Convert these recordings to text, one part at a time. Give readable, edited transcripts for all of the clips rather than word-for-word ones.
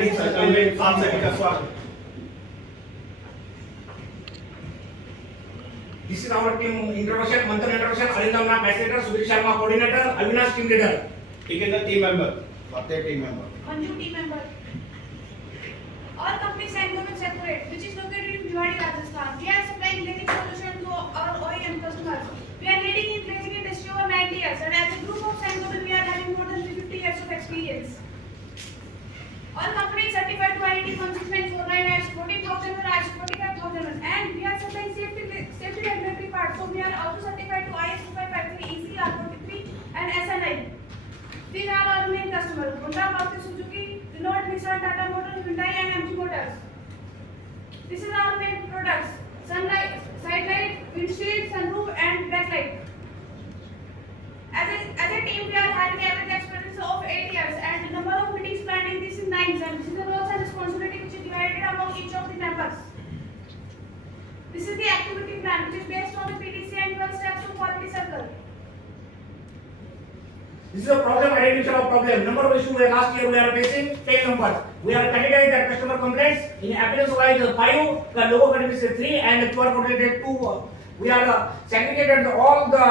Training circle में आप सभी का स्वागत। This is our team introduction, Manthan introduction, Arindam Nath, facilitator, Sudhir Sharma, coordinator, Avinash, team leader. ठीक है, team member Fateh team member. Manju team member. All companies and government separate, which is located in Bhiwadi, Rajasthan. We are supplying glazing solution to our OEM customers. We are leading in glazing industry over 90 years, and as a group of Saint-Gobain, we are having more than 350 years of experience. All companies certified to IIT 16949 ISO 14000 or ISO 45000, and we are supplying safety regulatory parts. So we are also certified to ISO 2553 EC R43 and SNI. These are our main customers: Honda, Maruti Suzuki, Renault, Nissan, Tata Motors, Hyundai, and MG Motors. This is our main products: sunlight, side light, windshield, sunroof, and backlight. As a team, we are having average experience of 8 years, and the number of meetings planned in this is 9. And this is the roles and responsibility which is divided among each of the members. This is the activity plan, which is based on the PDC and 12 steps of quality circle. This is a problem identification of problem. Number of issues where last year we are facing 10 numbers. We are categorizing the customer complaints in appearance wise 5, the logo category is 3, and the QR code is 2. We are segregated all the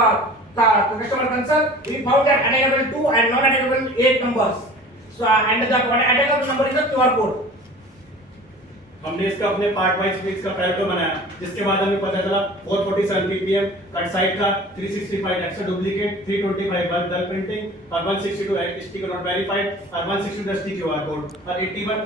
customer concern. We found that attackable 2 and non-attackable 8 numbers. So and the attackable number is the QR code. हमने इसका अपने part wise fix का Pareto बनाया, जिसके बाद हमें पता चला 447 ppm कट साइड का, 365 एक्स्ट्रा डुप्लीकेट, 325 बल्क डल प्रिंटिंग और 162 स्टिकर नॉट वेरीफाइड और 162 एसटी क्यूआर कोड और 81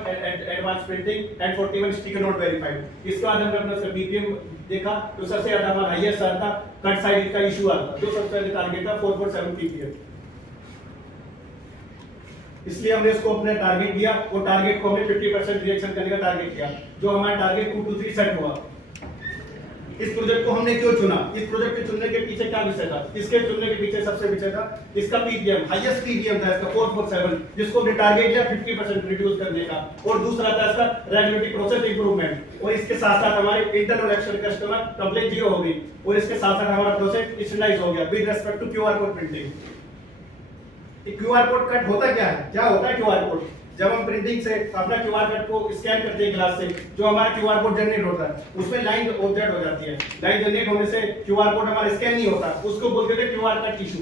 advance printing and 41 sticker not verified. इसके बाद हमने अपना पीपीएम देखा तो सबसे ज्यादा हमारा हाईएस्ट आ था कट साइड का इशू आ था, जो सबसे ज्यादा टारगेट था 447 ppm। इसलिए हमने इसको अपने टारगेट दिया, वो टारगेट को हमने 50% रिएक्शन करने का टारगेट किया, जो हमारा टारगेट 2 to 3 सेट हुआ। इस प्रोजेक्ट को हमने क्यों चुना? इस प्रोजेक्ट के चुनने के पीछे क्या विषय था? इसके चुनने के पीछे सबसे विषय था इसका पीपीएम, हाईएस्ट पीपीएम था इसका 447, जिसको हमने टारगेट लिया 50% रिड्यूस करने का, और दूसरा था इसका रेगुलेटरी प्रोसेस इंप्रूवमेंट, और इसके साथ साथ हमारे internal action customer complaint zero हो गई, और इसके साथ साथ हमारा प्रोसेस स्टैंडर्डाइज हो गया with respect to QR code printing. QR code cut होता क्या है? क्या होता है क्यूआर कोड? जब हम प्रिंटिंग से अपना क्यूआर कोड को स्कैन करते हैं ग्लास से, जो हमारा क्यूआर कोड जनरेट होता है, उसमें लाइन ऑब्जेक्ट हो जाती है। लाइन जनरेट होने से क्यूआर कोड हमारा स्कैन नहीं होता, उसको बोलते थे क्यूआर कट इशू।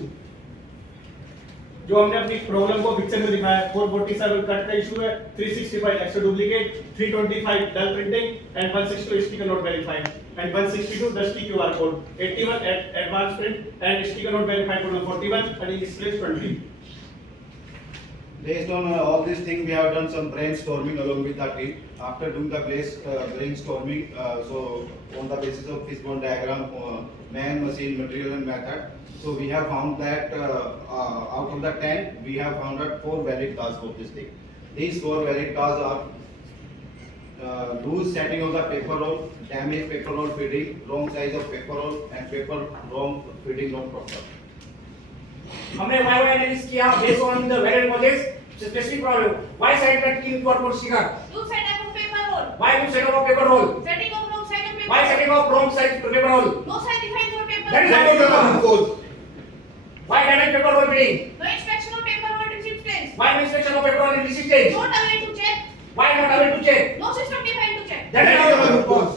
जो हमने अपनी प्रॉब्लम को पिक्चर में दिखाया, 447 कट का इशू है, 365 extra duplicate, 325 dull printing and 162 sticker not verified and 162 dusty QR code, 81 advance print and sticker not verified code 41 and display 20। Based on all these things, we have done some brainstorming along with the team. After doing the brainstorming, so on the basis of fishbone diagram, man, machine, material, and method, so we have found that out of the 10, we have found out 4 valid causes for this thing. These 4 valid causes are loose setting of the paper roll, damaged paper roll fitting, wrong size of paper roll, and paper wrong fitting not proper. हमने why analysis किया based on the variant causes specific problem. Why side का team QR code sticker, Two side of paper roll. Why two set of paper roll, Setting of wrong side of paper. Why setting of wrong side paper roll, No side defined for paper. that is how it goes. Why damage paper roll fitting, No inspection of paper roll receipt stage. why no inspection of paper roll in receipt stage, Not away to check. why not able to check, No system defined to check. that is how it goes.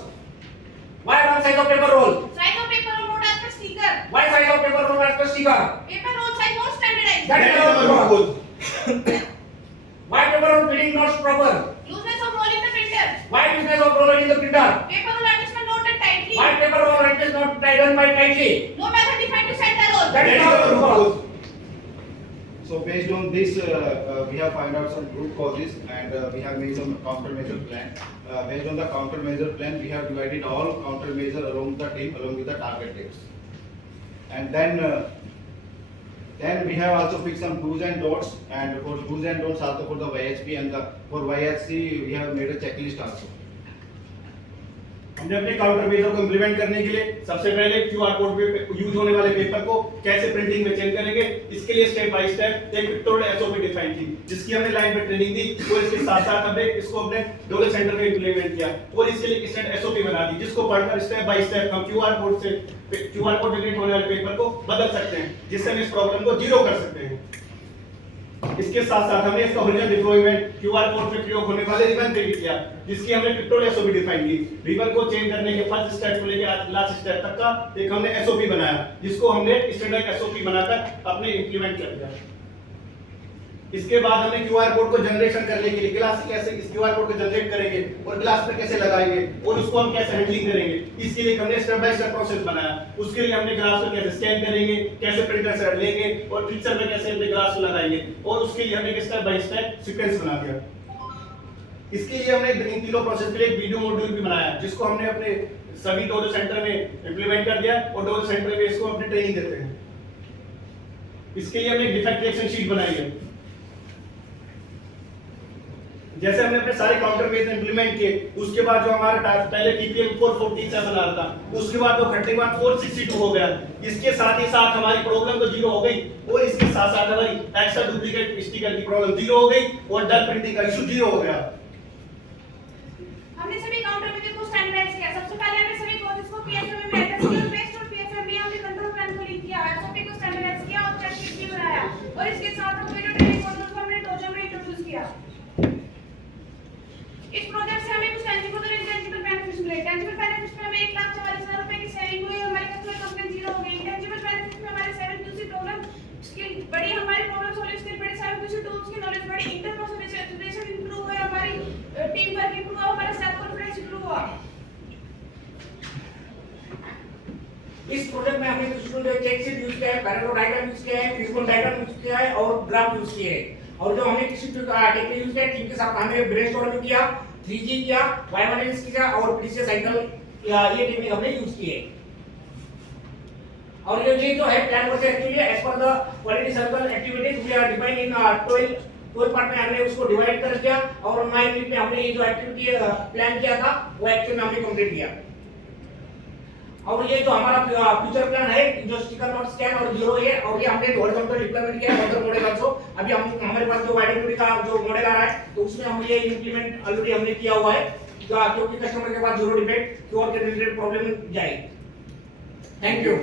Why wrong size of paper roll, Size of paper roll not as per sticker. why size of paper roll as per sticker, Paper roll size not standardized. that is how it goes. Why paper roll fitting not proper, Looseness of roll in the printer. why business of roll in the printer, Paper roll adjustment not done tightly. why paper roll is not done by tightly, No method defined to set the roll. that is how it goes. So based on this, we have found out some root causes, and we have made some countermeasure plan. Based on the countermeasure plan, we have divided all countermeasure along the team along with the target dates. And then we have also fixed some do's and don'ts, and for do's and don'ts also for the YHP, and for YHC we have made a checklist also. हमने अपने counter measure को implement करने के लिए सबसे पहले QR code पे use होने वाले पेपर को कैसे प्रिंटिंग में चेंज करेंगे, इसके लिए स्टेप बाय स्टेप एक पिक्टोरियल एसओपी डिफाइन की, जिसकी हमने लाइन पे ट्रेनिंग दी, और इसके साथ साथ हमने इसको अपने डोले सेंटर में इंप्लीमेंट किया, और इसके लिए स्टैंड एसओपी बना दी, जिसको पढ़कर स्टेप बाय स्टेप हम क्यूआर कोड जनरेट होने वाले पेपर को बदल सकते हैं, जिससे हम इस प्रॉब्लम को जीरो कर सकते हैं। इसके साथ साथ हमने इसका होरिजोनल डिप्लॉयमेंट क्यूआर कोड पे प्रयोग होने वाले रिबन पे भी किया, जिसकी हमने पिक्टोरियल एसओपी डिफाइन की। रिबन को चेंज करने के फर्स्ट स्टेप को लेकर लास्ट स्टेप तक का एक हमने एसओपी बनाया, जिसको हमने स्टैंडर्ड एसओपी बनाकर अपने इंप्लीमेंट कर दिया। इसके बाद हमने क्यूआर कोड को जनरेशन करने के लिए क्लास कैसे इस क्यूआर कोड को जनरेट करेंगे और क्लास पे कैसे लगाएंगे और उसको हम कैसे हैंडलिंग करेंगे, इसके लिए हमने स्टेप बाय स्टेप प्रोसेस बनाया। उसके लिए हमने ग्राफ को कैसे स्कैन करेंगे, कैसे प्रिंटर से लेंगे और पिक्चर में कैसे अपने ग्राफ को लगाएंगे, और उसके लिए हमने एक स्टेप बाय स्टेप सीक्वेंस बना दिया। इसके लिए हमने इन तीनों प्रोसेस के लिए एक वीडियो मॉड्यूल भी बनाया, जिसको हमने अपने सभी डोजो सेंटर में इंप्लीमेंट कर दिया और डोजो सेंटर में इसको अपने ट्रेनिंग देते हैं। इसके लिए हमने डिफेक्ट रिएक्शन शीट बनाई है। जैसे हमने अपने सारे काउंटर बेस इंप्लीमेंट किए, उसके बाद जो हमारा टास्क पहले टीपीएम 447 आ रहा था, उसके बाद वो घटने के बाद 462 हो गया। इसके साथ ही साथ हमारी प्रॉब्लम तो जीरो हो गई और इसके साथ साथ हमारी एक्स्ट्रा डुप्लीकेट स्टिकर की प्रॉब्लम जीरो हो गई और डल प्रिंटिंग का इशू जीरो हो गया। हमने सभी काउंटर में को स्टैंडर्डाइज किया। सबसे पहले हमने सभी कोर्सेज को पीएफएम में एड्रेस किया, बेस्ड ऑन पीएफएम में हमने कंट्रोल प्लान को लिख किया, एसओपी को स्टैंडर्डाइज किया और चेक शीट भी बनाया, और इसके साथ हम वीडियो ट्रेनिंग मॉड्यूल को हमने डोजो में इंट्रोड्यूस किया। इस प्रोजेक्ट से हमें कुछ टेंजिबल और इनटेंजिबल बेनिफिट्स मिले। टेंजिबल बेनिफिट्स में हमें 1,44,000 रुपए की सेविंग हुई और हमारी कस्टमर कंप्लेंट जीरो हो गई। इंटेंजिबल बेनिफिट्स में हमारे 7QC प्रॉब्लम स्किल बढ़ी, हमारी प्रॉब्लम सॉल्विंग स्किल बढ़ी, 7QC टूल्स की नॉलेज बढ़ी, इंटरपर्सनल रिलेशन इंप्रूव हुआ, हमारी टीम वर्क इंप्रूव हुआ, हमारा सेल्फ कॉन्फिडेंस इंप्रूव हुआ। इस प्रोजेक्ट में हमने कुछ चेक शीट यूज किया है, पैराग्राफ डायग्राम यूज किया है, फिजिकल डायग्राम यूज किया है और ग्राफ यूज किए हैं। और जो हमने किसी टेक्निक यूज किया, टीम के साथ हमने ब्रेनस्टॉर्मिंग किया, 3G किया, वाइव एनालिसिस किया और पीडीसी साइकिल ये टेक्निक हमने यूज किए। और ये जो है प्लान प्रोसेस एक्चुअली एज पर the quality circle activities we are define in 12 part में हमने उसको डिवाइड कर दिया और 9 वीक में हमने ये जो एक्टिविटी प्लान किया था वो एक्चुअली में हमने कंप्लीट किया। और ये जो हमारा फ्यूचर प्लान है, जो स्टिकर नॉट स्कैन और जीरो है, और ये हमने हॉरिजॉन्टल डिप्लॉयमेंट किया है अदर मॉडल आल्सो। अभी हम हमारे पास जो आइडेंटिटी का जो मॉडल आ रहा है तो उसमें हम ये इंप्लीमेंट ऑलरेडी हमने किया हुआ है, क्योंकि कस्टमर के पास जीरो डिफेक्ट क्योर के रिलेटेड प्रॉब्लम जाए। Thank you.